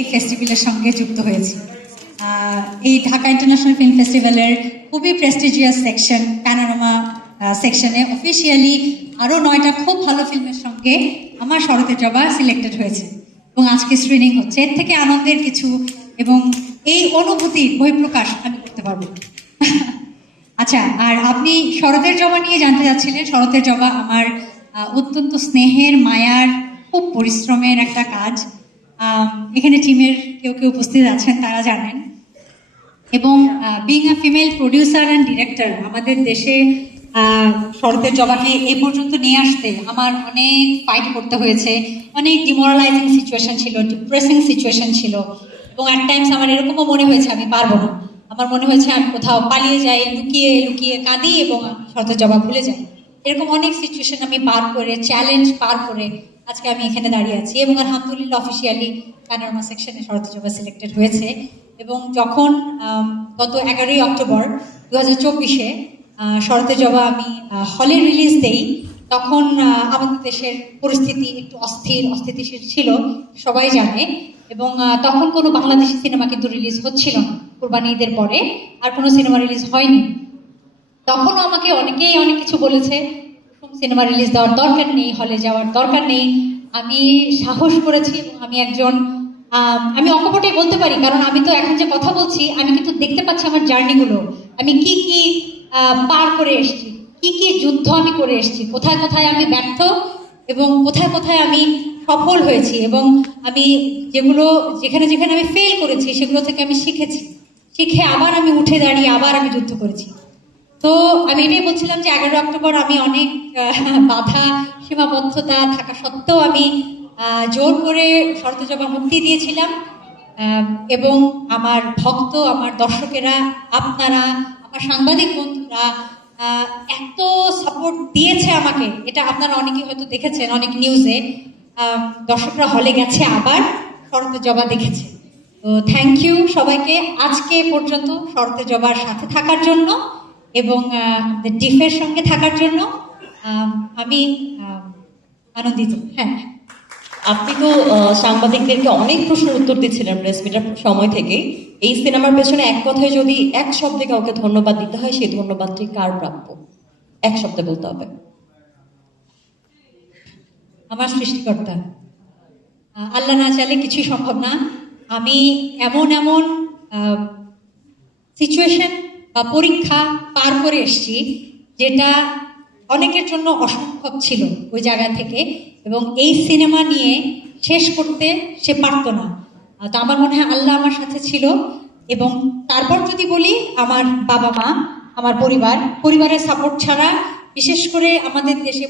এই ফেস্টিভ্যালের সঙ্গে যুক্ত হয়েছি। এই ঢাকা ইন্টারন্যাশনাল ফিল্ম ফেস্টিভ্যালের খুবই প্রেস্টিজিয়াস সেকশন প্যানোরামা সেকশনে অফিসিয়ালি আরও 9টা খুব ভালো ফিল্মের সঙ্গে আমার শরতের জবা সিলেক্টেড হয়েছে এবং আজকে স্ক্রিনিং হচ্ছে। এর থেকে আনন্দের কিছু এবং এই অনুভূতির বহিঃপ্রকাশ আমি করতে পারবো। আচ্ছা, আর আপনি শরতের জবা নিয়ে জানতে চাচ্ছিলেন। শরতের জবা আমার অত্যন্ত স্নেহের, মায়ার, খুব পরিশ্রমের একটা কাজ। এখানে টিমের কেউ কেউ উপস্থিত আছেন, তারা জানেন। এবং being a female producer and director, আমাদের দেশে শরতের জবাকে এ পর্যন্ত নিয়ে আসতে আমার অনেক ফাইট করতে হয়েছে। অনেক ডিমোরালাইজিং সিচুয়েশন ছিল, ডিপ্রেসিং সিচুয়েশন ছিল এবং অ্যাট টাইমস আমার এরকমও মনে হয়েছে আমি পারবো না। আমার মনে হয়েছে আমি কোথাও পালিয়ে যাই, লুকিয়ে লুকিয়ে কাঁদি এবং শরতের জবা ভুলে যাই। এরকম অনেক সিচুয়েশন আমি পার করে, চ্যালেঞ্জ পার করে আজকে আমি এখানে দাঁড়িয়ে আছি এবং আলহামদুলিল্লাহ অফিসিয়ালি প্যানোরামা সেকশনে শরতের জবা সিলেক্টেড হয়েছে। এবং যখন গত 11ই অক্টোবর 2024-এ শরতের জবা আমি হলে রিলিজ দেই, তখন আমাদের দেশের পরিস্থিতি একটু অস্থিতিশীল ছিল, সবাই জানে। এবং তখন কোনো বাংলাদেশি সিনেমা কিন্তু রিলিজ হচ্ছিল না। কুরবানি ঈদের পরে আর কোনো সিনেমা রিলিজ হয়নি। তখনও আমাকে অনেকেই অনেক কিছু বলেছে, সিনেমা রিলিজ দেওয়ার দরকার নেই, হলে যাওয়ার দরকার নেই। আমি সাহস করেছি এবং আমি অকপটে বলতে পারি, কারণ আমি তো এখন যে কথা বলছি আমি কিন্তু দেখতে পাচ্ছি আমার জার্নিগুলো, আমি কি কি পার করে এসেছি, কি কি যুদ্ধ আমি করে এসেছি, কোথায় কোথায় আমি ব্যর্থ এবং কোথায় কোথায় আমি সফল হয়েছি এবং আমি যেখানে যেখানে আমি ফেল করেছি সেগুলো থেকে আমি শিখে আবার আমি উঠে দাঁড়িয়ে আবার আমি যুদ্ধ করেছি। তো আমি এটাই বলছিলাম যে 11 অক্টোবর আমি অনেক বাধা সীমাবদ্ধতা থাকা সত্ত্বেও আমি জোর করে শরতের জবা মুক্তি দিয়েছিলাম এবং আমার ভক্ত, আমার দর্শকেরা, আপনারা, আমার সাংবাদিক বন্ধুরা এত সাপোর্ট দিয়েছে আমাকে। এটা আপনারা অনেকেই হয়তো দেখেছেন অনেক নিউজে, দর্শকরা হলে গেছে আবার শরতের জবা দেখেছে। তো থ্যাংক ইউ সবাইকে আজকে পর্যন্ত শরতের জবার সাথে থাকার জন্য এবং ডিফের সঙ্গে থাকার জন্য। আমি আনন্দিত। হ্যাঁ, আপনি তো সাংবাদিকদেরকে অনেক প্রশ্নের উত্তর দিচ্ছিলেন প্রেস মিটের সময় থেকে। এই সিনেমার পেছনে এক কথায় যদি এক শব্দে কাউকে ধন্যবাদ দিতে হয়, সেই ধন্যবাদটি কার প্রাপ্য? এক শব্দে বলতে হবে। আমার সৃষ্টিকর্তা। আল্লাহ না চাইলে কিছুই সম্ভব না। আমি এমন সিচুয়েশন বা পরীক্ষা পার করে এসেছি যেটা অনেকের জন্য অসম্ভব ছিল ওই জায়গা থেকে, এবং এই সিনেমা নিয়ে শেষ করতে সে পারতো না। তো আমার মনে হয় আল্লাহ আমার সাথে ছিল। এবং তারপর যদি বলি, আমার বাবা মা, আমার পরিবারের সাপোর্ট ছাড়া, বিশেষ করে আমাদের দেশে